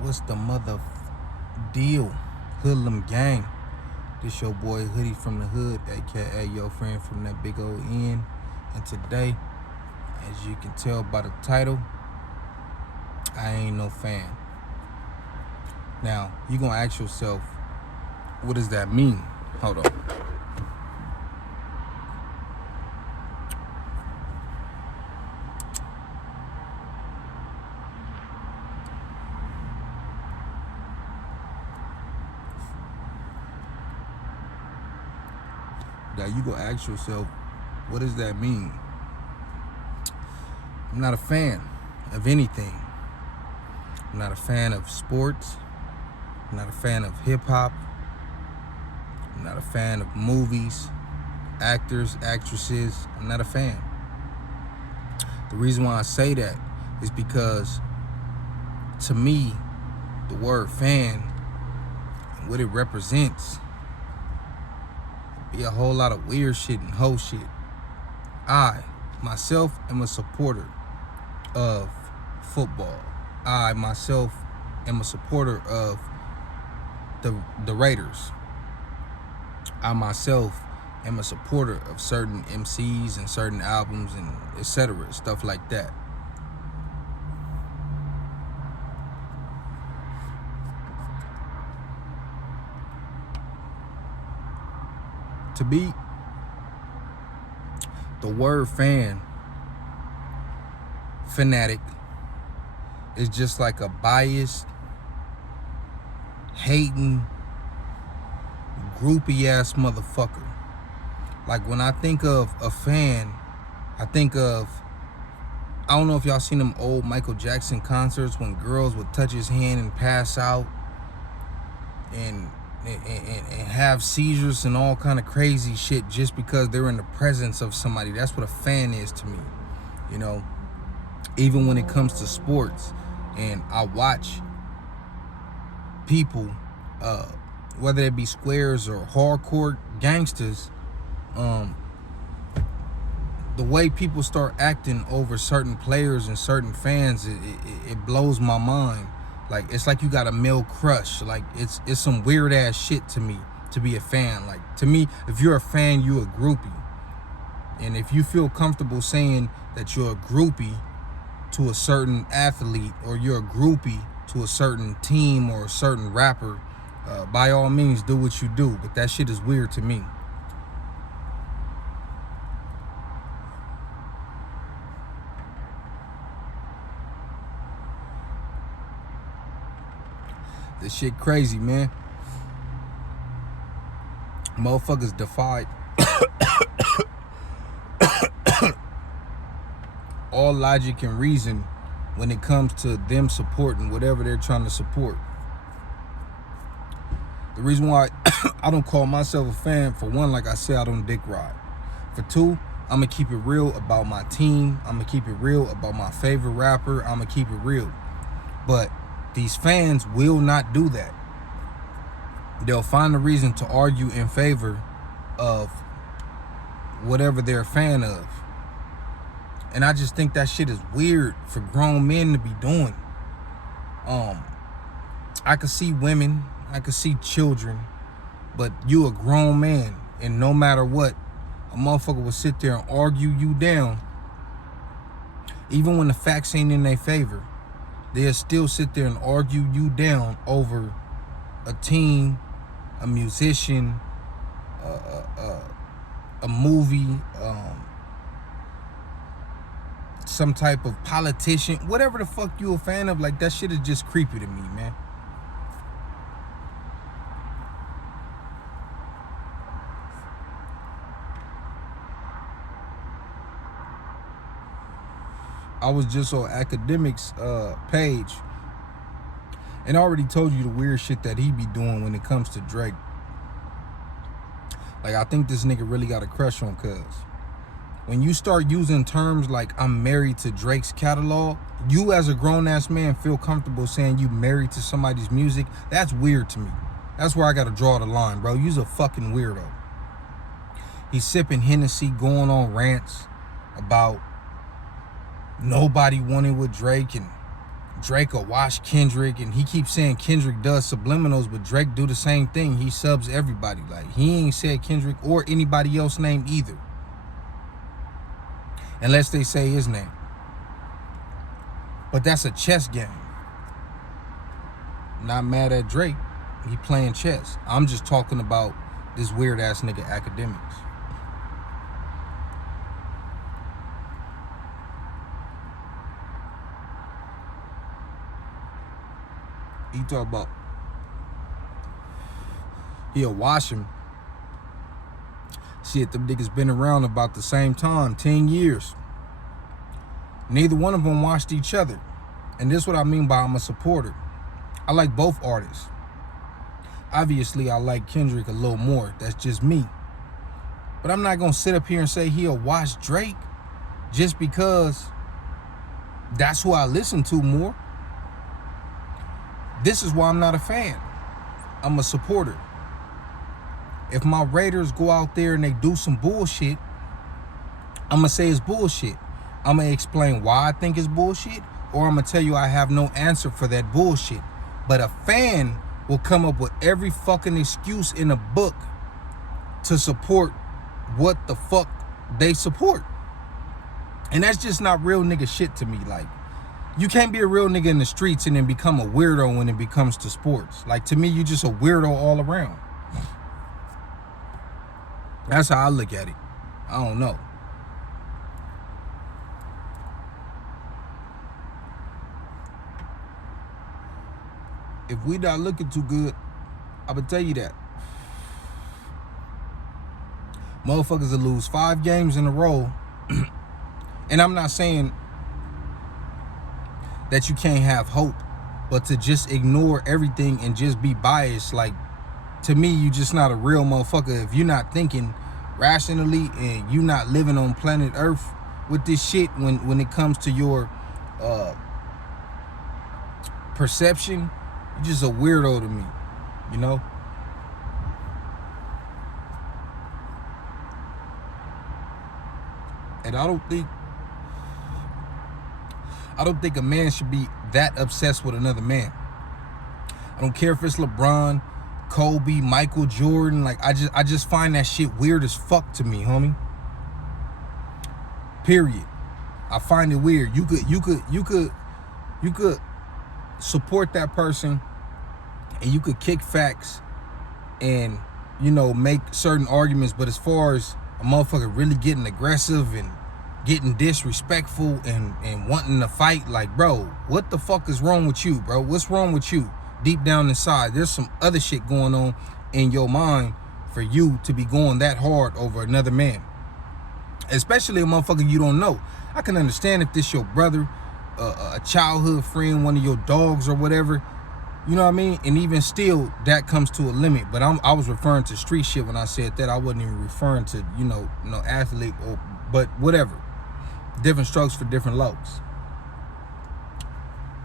What's the mother deal? Hoodlum gang. This your boy Hoodie from the Hood, aka your friend from that big old N. And today, as you can tell by the title, I ain't no fan. Now, you gonna ask yourself, what does that mean? Hold on. Now you gonna ask yourself, what does that mean? I'm not a fan of anything. I'm not a fan of sports. I'm not a fan of hip hop. I'm not a fan of movies, actors, actresses. I'm not a fan. The reason why I say that is because, to me, the word fan and what it represents be a whole lot of weird shit and hoe shit. I, myself, am a supporter of football. I, myself, am a supporter of the Raiders. I, myself, am a supporter of certain MCs and certain albums and etc. Stuff like that. To be the word fan, fanatic, is just like a biased, hating, groupie ass motherfucker. Like when I think of a fan, I think of, I don't know if y'all seen them old Michael Jackson concerts when girls would touch his hand and pass out and have seizures and all kind of crazy shit just because they're in the presence of somebody. That's what a fan is to me, you know. Even when it comes to sports, and I watch people, whether it be squares or hardcore gangsters, the way people start acting over certain players and certain fans, it blows my mind. Like, it's like you got a male crush. Like, it's some weird ass shit to me to be a fan. Like, to me, if you're a fan, you a groupie. And if you feel comfortable saying that you're a groupie to a certain athlete, or you're a groupie to a certain team or a certain rapper, by all means, do what you do. But that shit is weird to me. This shit crazy, man. Motherfuckers defied all logic and reason when it comes to them supporting whatever they're trying to support. The reason why I don't call myself a fan, for one, like I said, I don't dick ride. For two, I'm gonna keep it real about my team. I'm gonna keep it real about my favorite rapper. I'm gonna keep it real. But these fans will not do that. They'll find a reason to argue in favor of whatever they're a fan of. And I just think that shit is weird for grown men to be doing. I could see women, I could see children, but you a grown man, and no matter what, a motherfucker will sit there and argue you down. Even when the facts ain't in their favor, they'll still sit there and argue you down over a team, a musician, a movie, some type of politician, whatever the fuck you a fan of. Like, that shit is just creepy to me, man. I was just on Academics page, and I already told you the weird shit that he be doing when it comes to Drake. Like, I think this nigga really got a crush on Cuz. When you start using terms like I'm married to Drake's catalog, you as a grown-ass man feel comfortable saying you married to somebody's music, that's weird to me. That's where I gotta draw the line, bro. You's a fucking weirdo. He's sipping Hennessy, going on rants about nobody wanted with Drake and Drake will wash Kendrick, and he keeps saying Kendrick does subliminals, but Drake do the same thing. He subs everybody. Like, he ain't said Kendrick or anybody else name either, unless they say his name. But that's a chess game. Not mad at Drake. He playing chess. I'm just talking about this weird ass nigga Academics. He talk about he'll wash him. Shit, them niggas been around about the same time, 10 years. Neither one of them washed each other. And this is what I mean by I'm a supporter. I like both artists. Obviously, I like Kendrick a little more. That's just me. But I'm not gonna sit up here and say he'll wash Drake just because that's who I listen to more. This is why I'm not a fan. I'm a supporter. If my Raiders go out there and they do some bullshit, I'm going to say it's bullshit. I'm going to explain why I think it's bullshit, or I'm going to tell you I have no answer for that bullshit. But a fan will come up with every fucking excuse in a book to support what the fuck they support. And that's just not real nigga shit to me. Like, you can't be a real nigga in the streets and then become a weirdo when it becomes to sports. Like, to me, you just a weirdo all around. That's how I look at it. I don't know. If we not looking too good, I'm gonna tell you that. Motherfuckers will lose 5 games in a row. And I'm not saying that you can't have hope, but to just ignore everything and just be biased, like, to me, you just not a real motherfucker if you're not thinking rationally and you not living on planet Earth with this shit when it comes to your perception. You're just a weirdo to me, you know? And I don't think a man should be that obsessed with another man. I don't care if it's LeBron, Kobe, Michael Jordan. Like, I just find that shit weird as fuck to me, homie. Period. I find it weird. You could support that person and you could kick facts and, you know, make certain arguments, but as far as a motherfucker really getting aggressive and getting disrespectful and wanting to fight, like, bro, what the fuck is wrong with you, bro? What's wrong with you? Deep down inside, there's some other shit going on in your mind for you to be going that hard over another man, especially a motherfucker you don't know. I can understand if this your brother, a childhood friend, one of your dogs or whatever, you know what I mean? And even still, that comes to a limit. But I was referring to street shit when I said that. I wasn't even referring to, you know, no athlete, but whatever. Different strokes for different loads.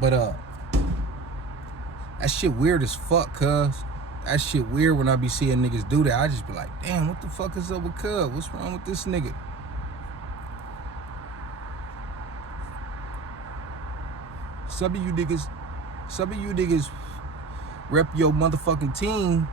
But that shit weird as fuck, cuz. That shit weird when I be seeing niggas do that. I just be like, damn, what the fuck is up with cuz? What's wrong with this nigga? Some of you niggas rep your motherfucking team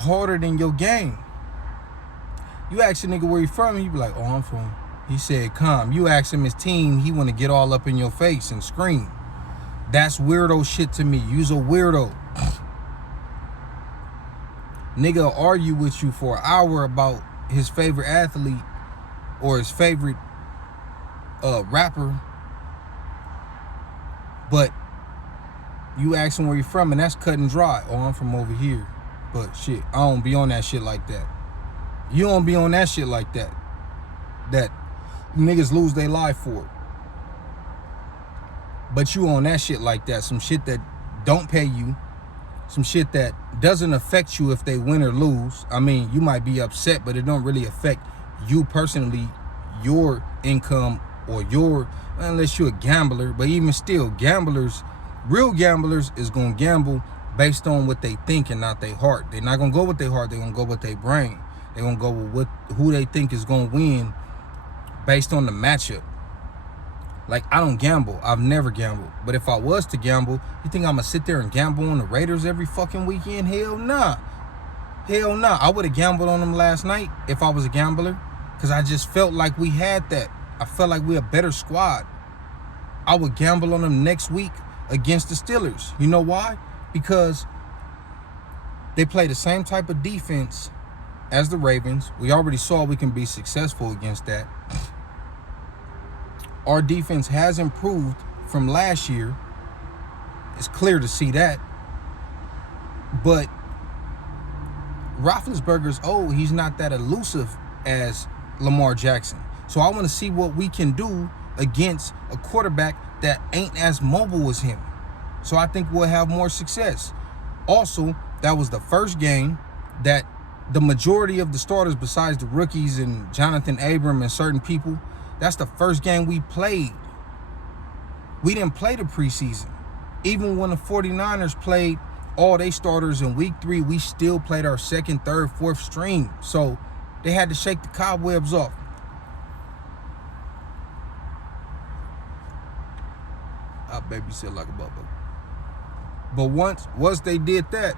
harder than your game. You ask a nigga where he from, he be like, oh, I'm from, he said, calm. You ask him his team, he want to get all up in your face and scream. That's weirdo shit to me. You's a weirdo. Nigga will argue with you for an hour about his favorite athlete or his favorite rapper, but you ask him where you from and that's cut and dry. Oh, I'm from over here. But shit, I don't be on that shit like that. You don't be on that shit like that. That niggas lose their life for it. But you on that shit like that. Some shit that don't pay you. Some shit that doesn't affect you if they win or lose. I mean, you might be upset, but it don't really affect you personally, your income or your, unless you're a gambler. But even still, real gamblers is going to gamble based on what they think and not their heart. They're not going to go with their heart. They're going to go with their brain. They're going to go with who they think is going to win based on the matchup. Like, I don't gamble. I've never gambled. But if I was to gamble, you think I'm going to sit there and gamble on the Raiders every fucking weekend? Hell nah. Hell nah. I would have gambled on them last night if I was a gambler, because I just felt like we had that. I felt like we're a better squad. I would gamble on them next week against the Steelers. You know why? Because they play the same type of defense as the Ravens. We already saw we can be successful against that. Our defense has improved from last year. It's clear to see that. But Roethlisberger's old. He's not that elusive as Lamar Jackson. So I want to see what we can do against a quarterback that ain't as mobile as him. So I think we'll have more success. Also, that was the first game that the majority of the starters, besides the rookies and Jonathan Abram and certain people, that's the first game we played. We didn't play the preseason. Even when the 49ers played all they starters in week 3, we still played our second, third, fourth string. So they had to shake the cobwebs off. I babysit like a bubba. But once they did that,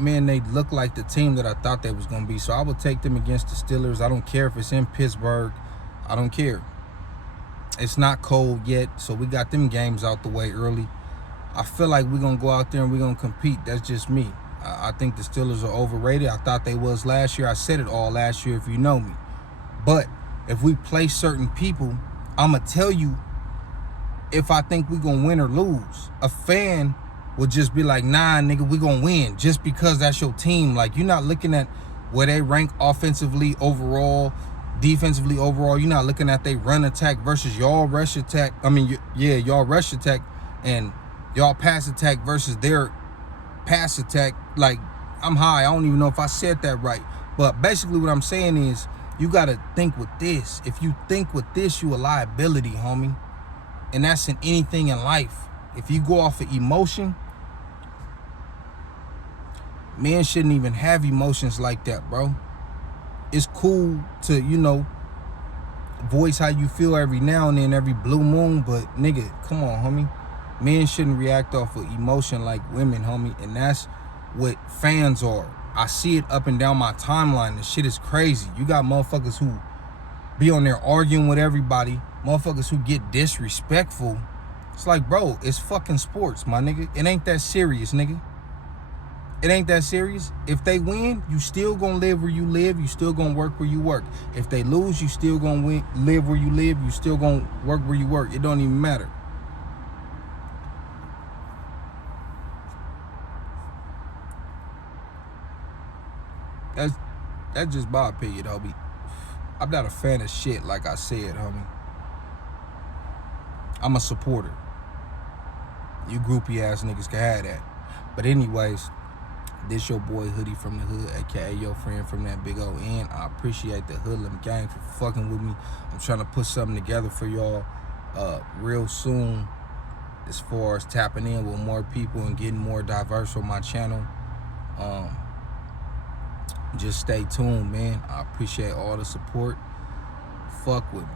man, they looked like the team that I thought they was going to be. So I will take them against the Steelers. I don't care if it's in Pittsburgh. I don't care. It's not cold yet, so we got them games out the way early. I feel like we're going to go out there and we're going to compete. That's just me. I think the Steelers are overrated. I thought they was last year. I said it all last year if you know me. But if we play certain people, I'm going to tell you if I think we're going to win or lose. A fan would just be like, nah, nigga, we gonna win just because that's your team. Like, you're not looking at where they rank offensively overall, defensively overall. You're not looking at they run attack versus y'all rush attack. I mean, yeah, y'all rush attack and y'all pass attack versus their pass attack. Like, I'm high. I don't even know if I said that right. But basically what I'm saying is you got to think with this. If you think with this, you a liability, homie. And that's in anything in life. If you go off of emotion, men shouldn't even have emotions like that, bro. It's cool to, voice how you feel every now and then, every blue moon, but nigga, come on, homie. Men shouldn't react off of emotion like women, homie. And that's what fans are. I see it up and down my timeline. This shit is crazy. You got motherfuckers who be on there arguing with everybody, motherfuckers who get disrespectful. It's like, bro, it's fucking sports, my nigga. It ain't that serious, nigga. It ain't that serious. If they win, you still gonna live where you live. You still gonna work where you work. If they lose, you still gonna live where you live. You still gonna work where you work. It don't even matter. That's just my opinion, homie. I'm not a fan of shit, like I said, homie. I'm a supporter. You groupie ass niggas can have that. But anyways, this your boy Hoodie from the Hood, aka your friend from that big old end. I appreciate the Hoodlum gang for fucking with me. I'm trying to put something together for y'all real soon, as far as tapping in with more people and getting more diverse on my channel. Just stay tuned, man. I appreciate all the support. Fuck with me.